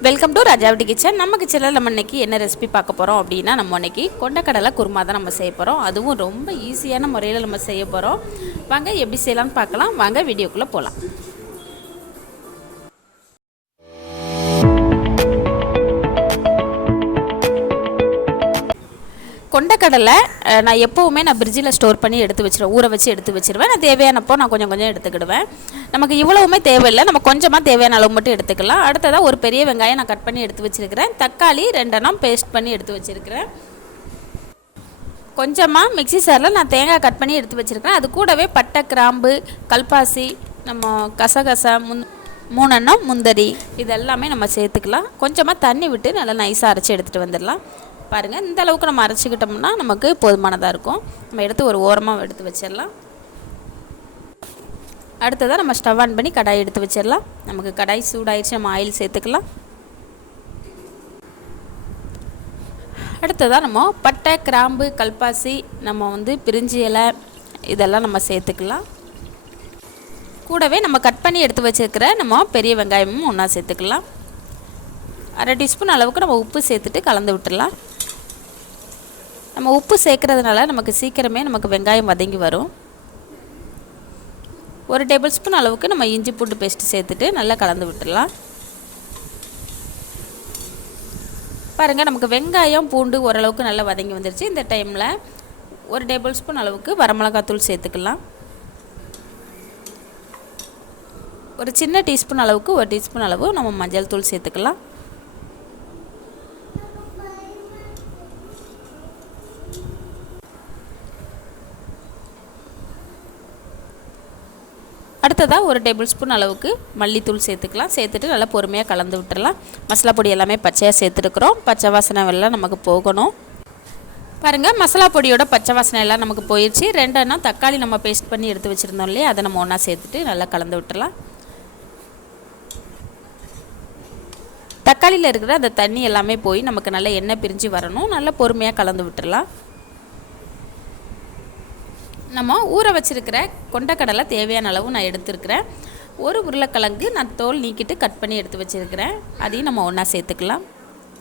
Welcome to ராஜாவடி kitchen நம்ம கிச்சனில் நம்ம இன்னைக்கு என்ன ரெசிபி பார்க்க போகிறோம் அப்படின்னா நம்ம இன்னைக்கு கொண்டக்கடலை குருமா தான் நம்ம செய்ய போகிறோம் அதுவும் ரொம்ப ஈஸியான முறையில் நம்ம செய்ய போகிறோம் வாங்க எப்படி செய்யலாம்னு பார்க்கலாம். வாங்க வீடியோக்குள்ளே போகலாம் கொண்டக்கடலை நான் எப்போவுமே நான் ஃப்ரிட்ஜில் ஸ்டோர் பண்ணி எடுத்து வச்சிருவேன். ஊற வச்சு எடுத்து வச்சிருவேன். நான் தேவையானப்போ நான் கொஞ்சம் கொஞ்சம் எடுத்துக்கிடுவேன். நமக்கு இவ்வளவுமே தேவையில்லை. நம்ம கொஞ்சமாக தேவையான அளவு மட்டும் எடுத்துக்கலாம். அடுத்ததாக ஒரு பெரிய வெங்காயம் நான் கட் பண்ணி எடுத்து வச்சிருக்கிறேன். தக்காளி ரெண்டெண்ணம் பேஸ்ட் பண்ணி எடுத்து வச்சிருக்கிறேன். கொஞ்சமாக மிக்ஸி சாரில் நான் தேங்காய் கட் பண்ணி எடுத்து வச்சுருக்கேன் அது கூடவே பட்டை கிராம்பு கல்பாசி நம்ம கசகசா முந் மூணெண்ணம் முந்தரி இதெல்லாமே நம்ம சேர்த்துக்கலாம். கொஞ்சமாக தண்ணி விட்டு நல்லா நைஸாக அரைச்சி எடுத்துகிட்டு வந்துடலாம். பாருங்கள் இந்த அளவுக்கு நம்ம அரைச்சிக்கிட்டோம்னா நமக்கு போதுமானதாக இருக்கும். நம்ம எடுத்து ஒரு ஓரமாக எடுத்து வச்சிடலாம். அடுத்ததாக நம்ம ஸ்டவ் ஆன் பண்ணி கடாய் எடுத்து வச்சிடலாம். நமக்கு கடாய் சூடாயிடுச்சு நம்ம ஆயில் சேர்த்துக்கலாம். அடுத்ததாக நம்ம பட்டை கிராம்பு கல்பாசி நம்ம வந்து பிரிஞ்சி இலை இதெல்லாம் நம்ம சேர்த்துக்கலாம். கூடவே நம்ம கட் பண்ணி எடுத்து வச்சுருக்கிற நம்ம பெரிய வெங்காயமும் ஒன்றா சேர்த்துக்கலாம். அரை டீஸ்பூன் அளவுக்கு நம்ம உப்பு சேர்த்துட்டு கலந்து விட்டுடலாம். நம்ம உப்பு சேர்க்குறதுனால நமக்கு சீக்கிரமே நமக்கு வெங்காயம் வதங்கி வரும். ஒரு டேபிள் ஸ்பூன் அளவுக்கு நம்ம இஞ்சி பூண்டு பேஸ்ட்டு சேர்த்துட்டு நல்லா கலந்து விட்டுடலாம். பாருங்கள் நமக்கு வெங்காயம் பூண்டு ஓரளவுக்கு நல்லா வதங்கி வந்துருச்சு. இந்த டைமில் ஒரு டேபிள் ஸ்பூன் அளவுக்கு வரமிளகாத்தூள் சேர்த்துக்கலாம். ஒரு சின்ன டீஸ்பூன் அளவுக்கு ஒரு டீஸ்பூன் அளவு நம்ம மஞ்சள் தூள் சேர்த்துக்கலாம். அடுத்ததாக ஒரு டேபிள் ஸ்பூன் அளவுக்கு மல்லித்தூள் சேர்த்துக்கலாம். சேர்த்துட்டு நல்லா பொறுமையாக கலந்து விட்டுடலாம் மசாலா பொடி எல்லாமே பச்சையாக சேர்த்துருக்குறோம். பச்சை வாசனை எல்லாம் நமக்கு போகணும். பாருங்கள் மசாலா பொடியோட பச்சை வாசனை எல்லாம் நமக்கு போயிடுச்சு ரெண்டெண்ணா தக்காளி நம்ம பேஸ்ட் பண்ணி எடுத்து வச்சுருந்தோம் இல்லையா? அதை நம்ம ஒன்றா சேர்த்துட்டு நல்லா கலந்து விட்டுடலாம் தக்காளியில் இருக்கிற அந்த தண்ணி எல்லாமே போய் நமக்கு நல்லா எண்ணெய் பிரிஞ்சு வரணும். நல்லா பொறுமையாக கலந்து விட்டுடலாம் நம்ம ஊற வச்சிருக்கிற கொண்டக்கடலை தேவையான அளவு நான் எடுத்துருக்கிறேன். ஒரு உருளைக்கிழங்கு நான் தோல் நீக்கிட்டு கட் பண்ணி எடுத்து வச்சுருக்கிறேன். அதையும் நம்ம ஒன்றா சேர்த்துக்கலாம்.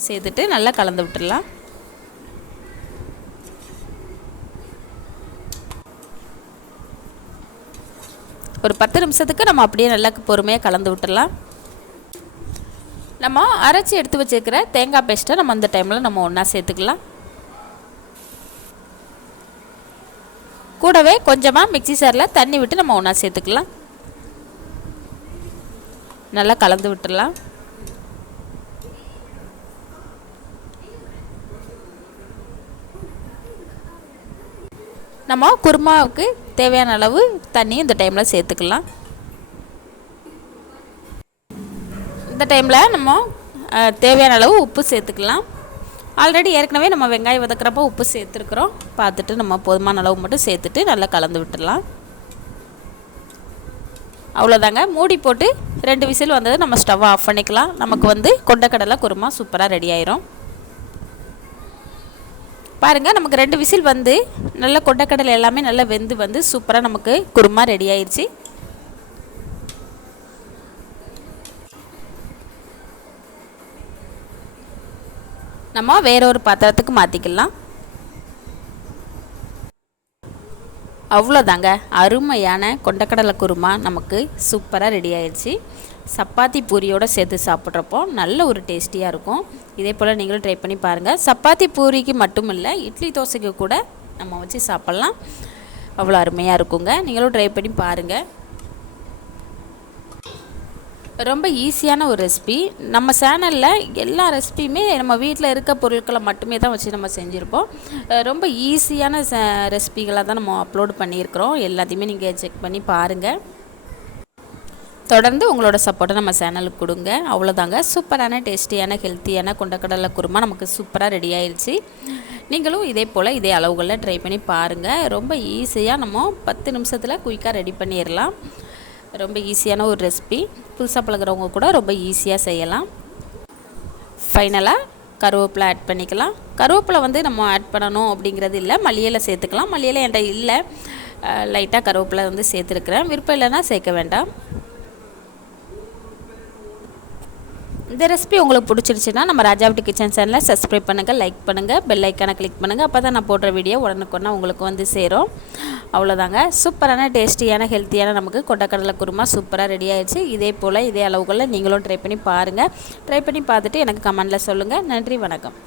சேர்த்துட்டு நல்லா கலந்து விட்டுடலாம். ஒரு பத்து நிமிஷத்துக்கு நம்ம அப்படியே நல்லா பொறுமையாக கலந்து விட்டுடலாம். நம்ம அரைச்சி எடுத்து வச்சுருக்கிற தேங்காய் பேஸ்ட்டை நம்ம அந்த டைமில் நம்ம ஒன்றா சேர்த்துக்கலாம். கூடவே கொஞ்சமாக மிக்ஸி சாரில் தண்ணி விட்டு நம்ம ஒன்றா சேர்த்துக்கலாம். நல்லா கலந்து விட்டுடலாம். நம்ம குருமாவுக்கு தேவையான அளவு தண்ணி இந்த டைமில் சேர்த்துக்கலாம். இந்த டைமில் நம்ம தேவையான அளவு உப்பு சேர்த்துக்கலாம். ஆல்ரெடி ஏற்கனவே நம்ம வெங்காயம் வதக்குறப்போ உப்பு சேர்த்துருக்குறோம். பார்த்துட்டு நம்ம போதுமான அளவு மட்டும் சேர்த்துட்டு நல்லா கலந்து விட்டுடலாம். அவ்வளோதாங்க மூடி போட்டு ரெண்டு விசில் வந்தது நம்ம ஸ்டவ் ஆஃப் பண்ணிக்கலாம். நமக்கு வந்து கொண்டக்கடலை குருமா சூப்பராக ரெடி ஆயிரும். பாருங்கள் நமக்கு ரெண்டு விசில் வந்து நல்ல கொண்டக்கடலை எல்லாமே நல்லா வெந்து வந்து சூப்பராக நமக்கு குருமா ரெடி ஆயிடுச்சு நம்ம வேறொரு பாத்திரத்துக்கு மாற்றிக்கலாம் அவ்வளோதாங்க. அருமையான கொண்டக்கடலை குருமா நமக்கு சூப்பராக ரெடி ஆயிடுச்சு. சப்பாத்தி பூரியோடு சேர்த்து சாப்பிட்றப்போ நல்ல ஒரு டேஸ்டியாக இருக்கும். இதே போல் நீங்களும் ட்ரை பண்ணி பாருங்கள் சப்பாத்தி பூரிக்கு மட்டும் இல்லை இட்லி தோசைக்கு கூட நம்ம வச்சு சாப்பிட்லாம். அவ்வளோ அருமையாக இருக்குங்க. நீங்களும் ட்ரை பண்ணி பாருங்கள் ரொம்ப ஈஸியான ஒரு ரெசிபி நம்ம சேனலில் எல்லா ரெசிபியுமே நம்ம வீட்டில் இருக்க பொருட்களை மட்டுமே தான் வச்சு நம்ம செஞ்சுருப்போம். ரொம்ப ஈஸியான ச ரெசிபிகளாக தான் நம்ம அப்லோட் பண்ணியிருக்கிறோம். எல்லாத்தையுமே நீங்கள் செக் பண்ணி பாருங்கள் தொடர்ந்து உங்களோட சப்போர்ட்டை நம்ம சேனலுக்கு கொடுங்க. அவ்வளோதாங்க சூப்பரான டேஸ்டியான ஹெல்த்தியான கொண்டக்கடலை குருமா நமக்கு சூப்பராக ரெடி ஆயிடுச்சு நீங்களும் இதே போல் இதே அளவுகளில் ட்ரை பண்ணி பாருங்கள் ரொம்ப ஈஸியாக நம்ம பத்து நிமிஷத்தில் குயிக்காக ரெடி பண்ணிடலாம் ரொம்ப ஈஸியான ஒரு ரெசிபி புதுசாக பழகிறவங்க கூட ரொம்ப ஈஸியாக செய்யலாம். ஃபைனலாக கருவேப்பிலை ஆட் பண்ணிக்கலாம். கருவேப்பிலை வந்து நம்ம ஆட் பண்ணணும் அப்படிங்கிறது இல்லை. மல்லியில் சேர்த்துக்கலாம். மல்லியில் என்கிட்ட இல்லை. லைட்டாக கருவேப்பிலை வந்து சேர்த்துருக்குறேன். விருப்பம் இல்லைன்னா சேர்க்க வேண்டாம். இந்த ரெசிபி உங்களுக்கு பிடிச்சிருச்சுன்னா நம்ம ராஜாவிட்டு கிச்சன் சேனலை சப்ஸ்கிரைப் பண்ணுங்கள் லைக் பண்ணுங்கள் பெல் ஐக்கானை கிளிக் பண்ணுங்கள் அப்போ தான் நான் போடுற வீடியோ உடனுக்குடனே உங்களுக்கு வந்து சேரும். அவ்வளோதாங்க சூப்பரான டேஸ்டியான ஹெல்த்தியான நமக்கு கொண்டக்கடலை குருமா சூப்பராக ரெடி ஆயிடுச்சு. இதே போல் இதே அளவுகளில் நீங்களும் ட்ரை பண்ணி பாருங்கள் ட்ரை பண்ணி பார்த்துட்டு எனக்கு கமெண்டில் சொல்லுங்கள் நன்றி வணக்கம்.